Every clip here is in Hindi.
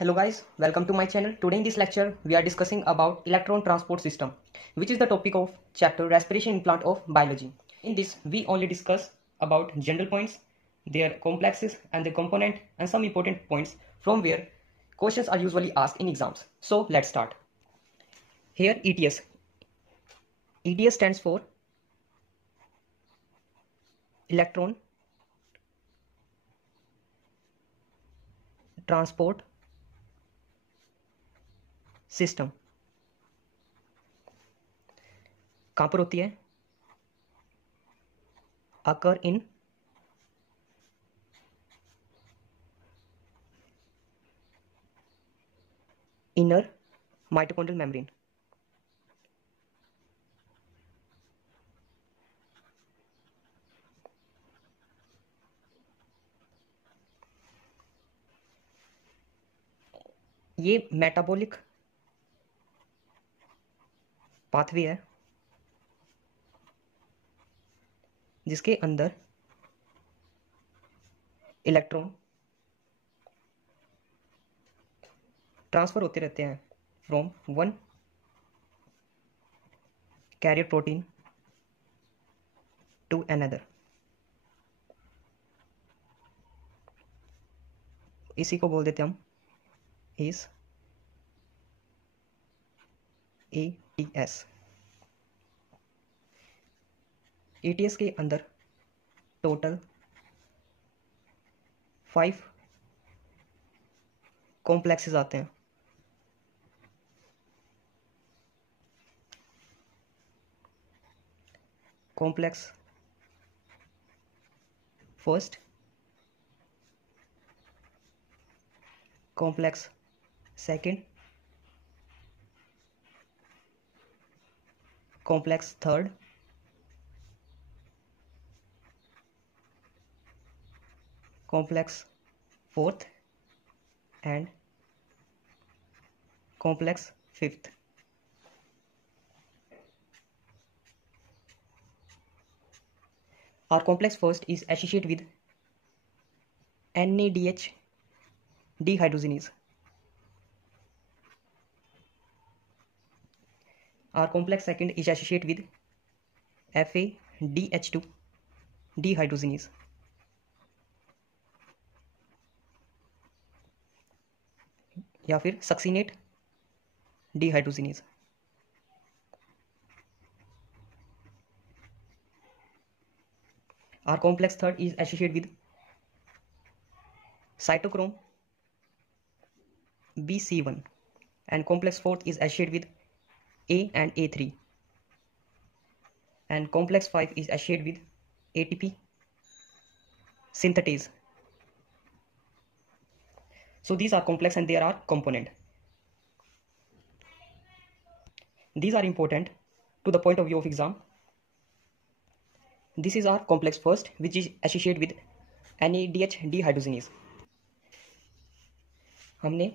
Hello guys, welcome to my channel. Today in this lecture, we are discussing about electron transport system, which is the topic of chapter respiration implant of biology. In this, we only discuss about general points, their complexes and their component and some important points from where questions are usually asked in exams. So let's start. Here ETS. ETS stands for electron transport system. कहाँ पर होती है? Occur in inner mitochondrial membrane. ये मेटाबॉलिक पाथवे है जिसके अंदर इलेक्ट्रॉन ट्रांसफर होते रहते हैं from one carrier protein to another. इसी को बोल देते हम इस ETS। ETS के अंदर टोटल 5 कॉम्प्लेक्सेस आते हैं। Complex first, complex second, complex third, complex fourth and complex fifth. Our complex first is associated with NADH dehydrogenase. Our complex second is associated with FADH2 dehydrogenase. या फिर succinate dehydrogenase. Our complex third is associated with cytochrome BC1 and complex fourth is associated with A and A3 and complex 5 is associated with ATP synthetase. So these are complex and there are component. These are important to the point of view of exam. This is our complex first, which is associated with NADH dehydrogenase. हमने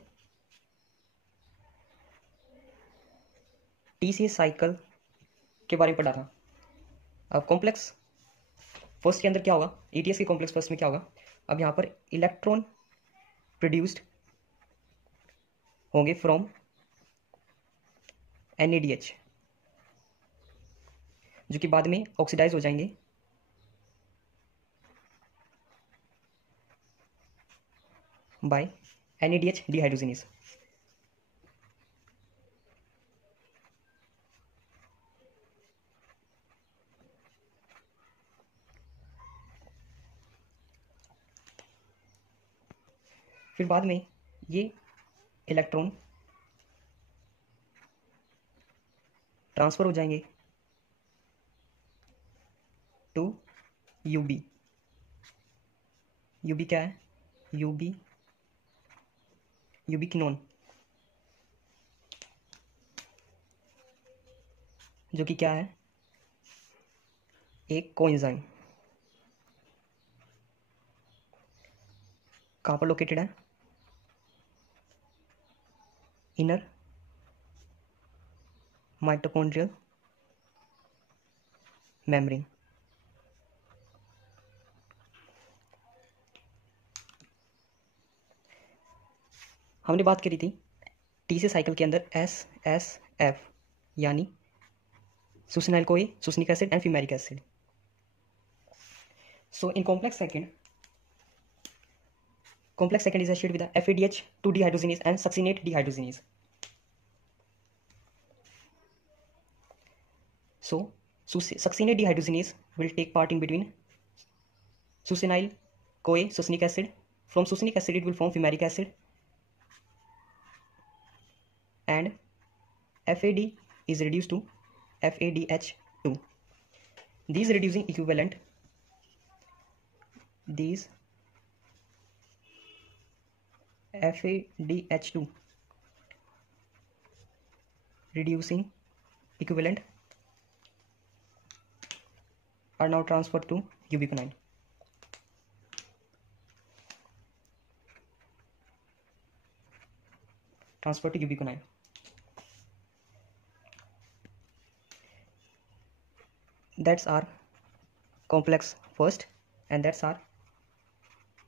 TCA साइकिल के बारे में पढ़ा था। अब कॉम्प्लेक्स फर्स्ट के अंदर क्या होगा? ETS के कॉम्प्लेक्स फर्स्ट में क्या होगा? अब यहाँ पर इलेक्ट्रॉन प्रोड्यूस्ड होंगे फ्रॉम NADH जो कि बाद में ऑक्सीडाइज हो जाएंगे बाय NADH dehydrogenase। फिर बाद में ये इलेक्ट्रॉन ट्रांसफर हो जाएंगे टू UB। UB क्या है? यूबिक्विनोन, जो कि क्या है? एक कोएंजाइम। कहाँ पर लोकेटेड है? Inner mitochondrial membrane. हमने बात करी थी टी से साइकिल के अंदर SSF यानी succinyl CoA, succinic acid and fumaric acid. So in complex second is associated with the FADH2 dehydrogenase and succinate dehydrogenase. So succinate dehydrogenase will take part in between succinyl CoA succinic acid. From succinic acid it will form fumaric acid, and FAD is reduced to FADH2. These reducing equivalent FADH2 reducing equivalent are now transferred to ubiquinone. That's our complex first and that's our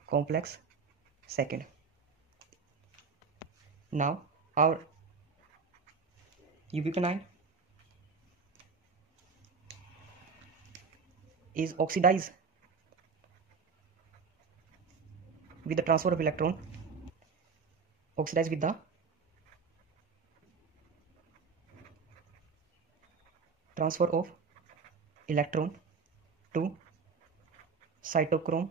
complex second. Now our ubiquinone is oxidized with the transfer of electron, oxidized with the transfer of electron to cytochrome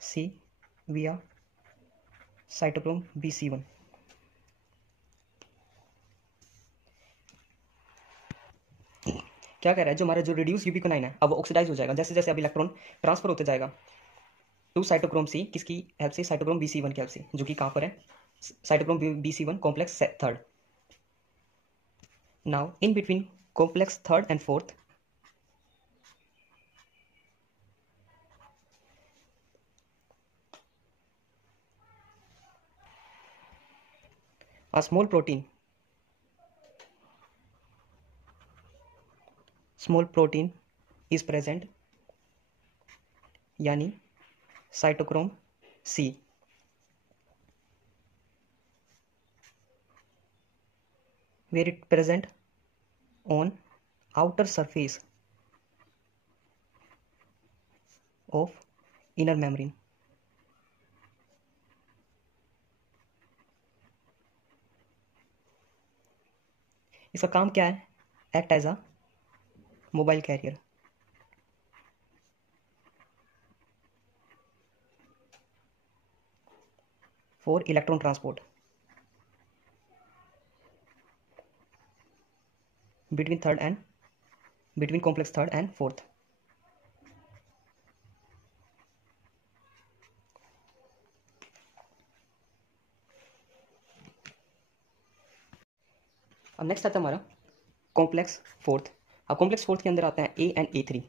C via cytochrome BC1. क्या कह रहा है, जो हमारा जो रिड्यूस यूबिक्विनाइन है अब वो ऑक्सीडाइज हो जाएगा जैसे जैसे अब इलेक्ट्रॉन ट्रांसफर होते जाएगा टू साइटोक्रोम सी, किसकी हेल्प से, साइटोक्रोम BC1 की हेल्प से, जो कि कहाँ पर है, cytochrome BC1 complex third. Now in between complex third and fourth a small protein is present यानी cytochrome C, where it present on outer surface of inner membrane. इसका काम क्या है, act as a mobile carrier. For electron transport between complex third and fourth. अब नेक्स्ट आता है हमारा कॉम्प्लेक्स फोर्थ. अब कॉम्प्लेक्स फोर्थ के अंदर आता है A and A3.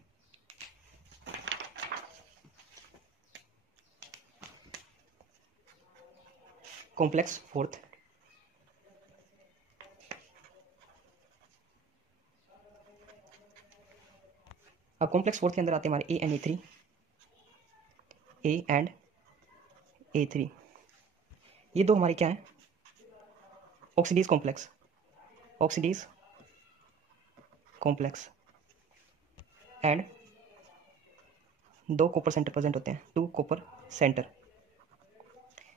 Complex fourth अब कॉम्प्लेक्स फोर्थ के अंदर आते हैं हमारे A and A3. A and A3 ये दो हमारे क्या है, ऑक्सीडेज कॉम्प्लेक्स एंड दो कॉपर सेंटर प्रेजेंट होते हैं, 2 कॉपर सेंटर.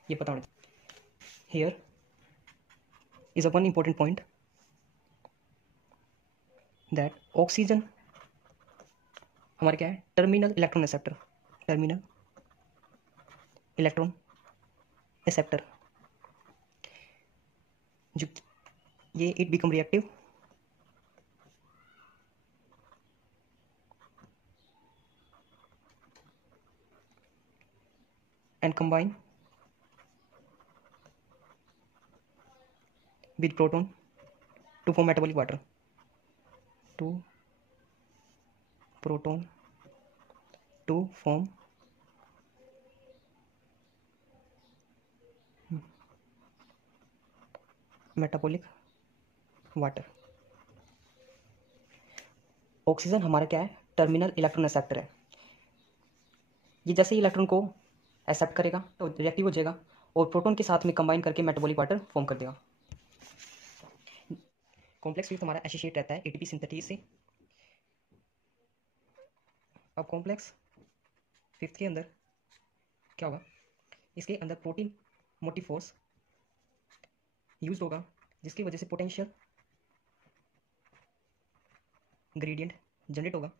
ये पता होना. Here is a one important point that oxygen हमारे क्या है, टर्मिनल इलेक्ट्रॉन एक्सेप्टर, जो ये it become reactive and combine with proton to form metabolic water. Metabolic water. Oxygen हमारा क्या है, टर्मिनल इलेक्ट्रॉन एक्सेप्टर है. ये जैसे ही इलेक्ट्रॉन को एक्सेप्ट करेगा तो रिएक्टिव हो जाएगा और प्रोटॉन के साथ में कंबाइन करके मेटाबॉलिक वाटर फॉर्म कर देगा। कॉम्प्लेक्स फिफ्थ हमारा एसोसिएट रहता है एटीपी सिंथेसिस से। अब कॉम्प्लेक्स फिफ्थ के अंदर क्या होगा, इसके अंदर प्रोटीन मोटिव फोर्स यूज होगा, जिसकी वजह से पोटेंशियल ग्रेडियंट जनरेट होगा।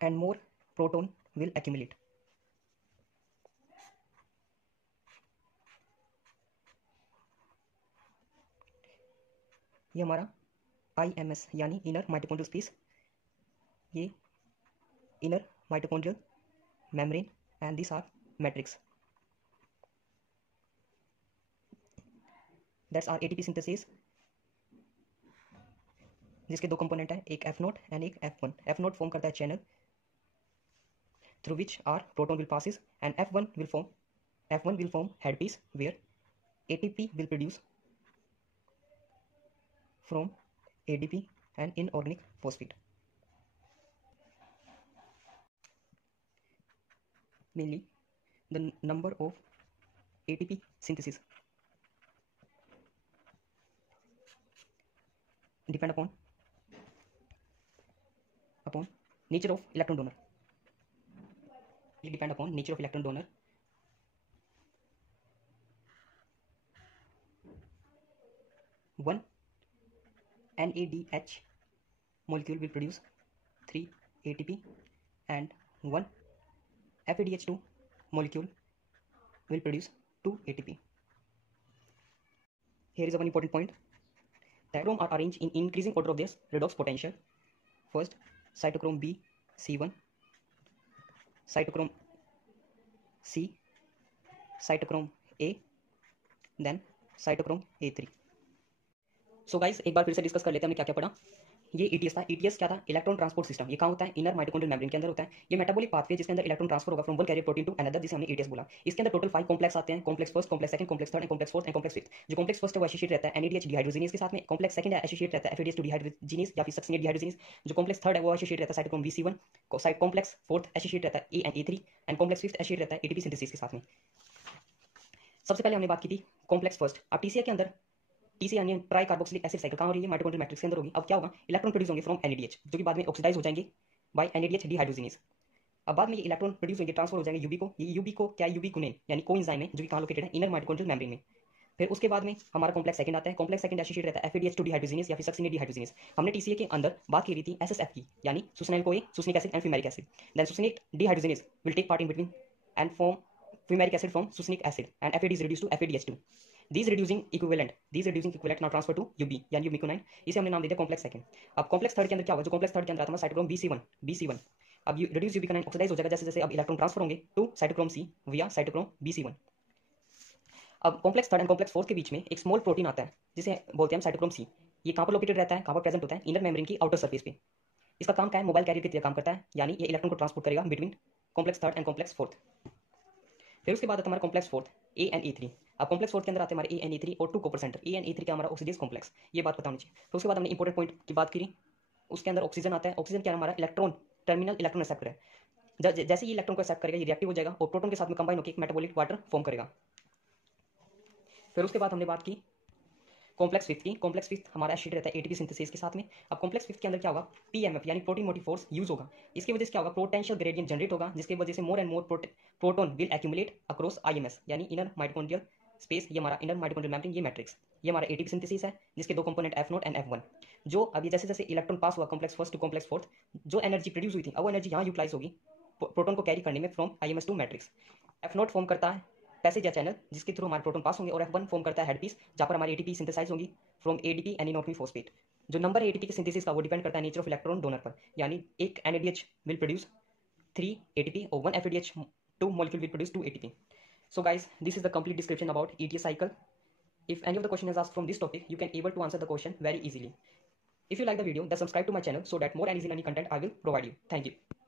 And more proton will accumulate. ये हमारा IMS यानी इनर माइटोकॉन्ड्रियल स्पेस, ये inner mitochondrial membrane and this are matrix. That's our ATP synthesis, जिसके दो कंपोनेंट हैं, एक F0 एंड एक F1। F0 फॉर्म करता है channel through which our proton will passes and F1 will form headpiece where ATP will produce from ADP and inorganic phosphate. Mainly the number of ATP synthesis depend upon nature of electron donor. It depend upon nature of electron donor. One NADH molecule will produce 3 ATP and one FADH2 molecule will produce 2 ATP. Here is one important point. Cytochrome are arranged in increasing order of their redox potential. First, cytochrome B, C1, cytochrome C, cytochrome A, then cytochrome A3. So guys एक बार फिर से डिस्कस कर लेते हैं हमने क्या क्या पढ़ा। ये ETS था। ETS क्या था? Electron transport system. ये कहाँ होता है? इनर माइटोकॉन्ड्रियल मेम्ब्रेन के अंदर होता है। ये मेटाबॉलिक पाथवे जिसके अंदर इलेक्ट्रॉन ट्रांसफर होगा from one carrier protein to another, जिसे हमने ETS बोला। इसके अंदर टोटल 5 कॉम्प्लेक्स आते हैं। Complex first, complex second, complex third and complex fourth and complex fifth. जो कॉम्प्लेक्स फर्स्ट है वो एसोसिएट रहता है NADH डिहाइड्रोजिनेज के साथ में। कॉम्प्लेक्स सेकंड है एसोसिएट रहता है FADH2 डिहाइड्रोजिनेज या फिर सक्सिनेट डिहाइड्रोजिनेज। जो कॉम्प्लेक्स थर्ड है वो एसोसिएट रहता है cytochrome BC1। Complex fourth associate रहता है A and A3 and complex fifth associate रहता है ATP सिंथेसिस के साथ में। सबसे पहले हमने बात की थी कॉम्प्लेक्स फर्स्ट। अब TCA के अंदर TCA यानी ट्राई कार्बोक्सिलिक एसिड साइकिल कहाँ हो रही है? माइटोकॉन्ड्रियल मैट्रिक्स के अंदर होगी। अब क्या होगा? इलेक्ट्रॉन प्रोड्यूस होंगे फ्रॉम NADH, जो कि बाद में ऑक्सीडाइज हो जाएंगे बाय NADH डिहाइड्रोजिनेज। अब बाद में ये इलेक्ट्रॉन प्रोड्यूस होंगे, ट्रांसफर हो जाएंगे UB को। ये UB को क्या है? यूबिक्विनेन यानी कोएंजाइम है, जो कि कहाँ लोकेटेड है? इनर माइटोकॉन्ड्रियल मेम्ब्रेन में। फिर उसके बाद में हमारा कॉम्प्लेक्स सेकंड आता है। कॉम्प्लेक्स सेकंड एसोसिएट रहता है FADH2 डिहाइड्रोजिनेज या फिर सक्सिनेट डिहाइड्रोजिनेज। हमने TCA के अंदर बात की रही थी SSF की, यानी succinyl CoA, succinic acid and fumaric acid. Then succinate dehydrogenase will take part in between and form fumaric acid from succinic acid and FAD is reduced to FADH2. These reducing equivalent now transfer to UB यानी यूबिक्विनाइन। इसे हमने नाम दे दिया कॉम्प्लेक्स सेकंड। अब कॉम्प्लेक्स थर्ड के अंदर क्या होगा? जो कॉम्प्लेक्स थर्ड के अंदर आता है साइटोक्रोम BC1। अब ये रिड्यूस यूबिक्विनाइन ऑक्सीडाइज हो जाएगा जैसे जैसे अब इलेक्ट्रॉन ट्रांसफर होंगे टू साइटोक्रोम C विया साइटोक्रोम BC1। अब complex third and complex fourth के बीच में एक स्मॉल प्रोटीन आता है जिसे बोलते हैं साइटोक्रोम C। ये कहाँ पर लोकेटेड रहता है? कहाँ पर प्रेजेंट होता है? इनर मेम्ब्रेन की आउटर सरफेस पे। इसका काम क्या है? मोबाइल कैरियर की तरह काम करता है, यानी ये इलेक्ट्रॉन को ट्रांसपोर्ट करेगा between complex third and complex fourth. फिर उसके बाद आता है हमारा complex fourth A and A3। अब कॉम्प्लेक्स फोर्थ के अंदर आते हैं हमारे A and A3 और 2 copper centre. A and A3 का हमारा ऑक्सीडेज कॉम्प्लेक्स, ये बात पता होनी चाहिए। फिर उसके बाद हमने इंपॉर्टेंट पॉइंट की बात करी, उसके अंदर ऑक्सीजन आता है। ऑक्सीजन क्या है? हमारा इलेक्ट्रॉन टर्मिनल इलेक्ट्रॉन एक्सेप्टर है। जैसे ही इलेक्ट्रॉन को एक्सेप्ट करेगा ये रिएक्टिव हो जाएगा और प्रोटॉन के साथ में कंबाइन होकर एक मेटाबॉलिक वाटर फॉर्म करेगा। फिर उसके बाद हमने बात की कॉम्प्लेक्स फिफ्थ की। कॉम्प्लेक्स फिफ्थ हमारा एसिड रहता है ATP सिंथेसिस के साथ में। अब कॉम्प्लेक्स फिफ्थ के अंदर क्या होगा? PMF यानी प्रोटीन मोटिव फोर्स यूज होगा। इसकी वजह से क्या होगा? पोटेंशियल ग्रेडियंट जनरेट होगा, जिसकी वजह से more and more proton will accumulate across IMS यानी इनर माइटोकॉन्ड्रियल स्पेस। ये हमारा इनर माइटोकॉन्ड्रियल मेम्ब्रेन, ये मैट्रिक्स। ये हमारा ATP सिंथेसिस है, जिसके दो कंपोनेंट F0 एंड F1। जो अभी जैसे जैसे इलेक्ट्रॉन पास हुआ complex first to complex fourth, जो एनर्जी प्रोड्यूस हुई थी अब वो एनर्जी यहाँ यूटिलाइज होगी प्रोटॉन को कैरी करने में from IMS to matrix. F0 form करता है पैसेज या चैनल जिसके थ्रू हमारे प्रोटॉन पास होंगे, और F1 फॉर्म करता है हेडपीस जहाँ पर हमारी ATP सिंथेसाइज होगी from ADP and inorganic phosphate. जो नंबर है ATP के सिंथेसिस का वो डिपेंड करता है नेचर ऑफ इलेक्ट्रॉन डोनर पर, यानी एक NADH विल प्रोड्यूस 3 ATP और 1 FADH2 molecule will produce 2 ATP. So guys, this is the complete description about ETS cycle. If any of the question is asked from this topic, you can able to answer the question very easily. If you like the video, then subscribe to my channel so that more and easy learning content I will provide you. Thank you.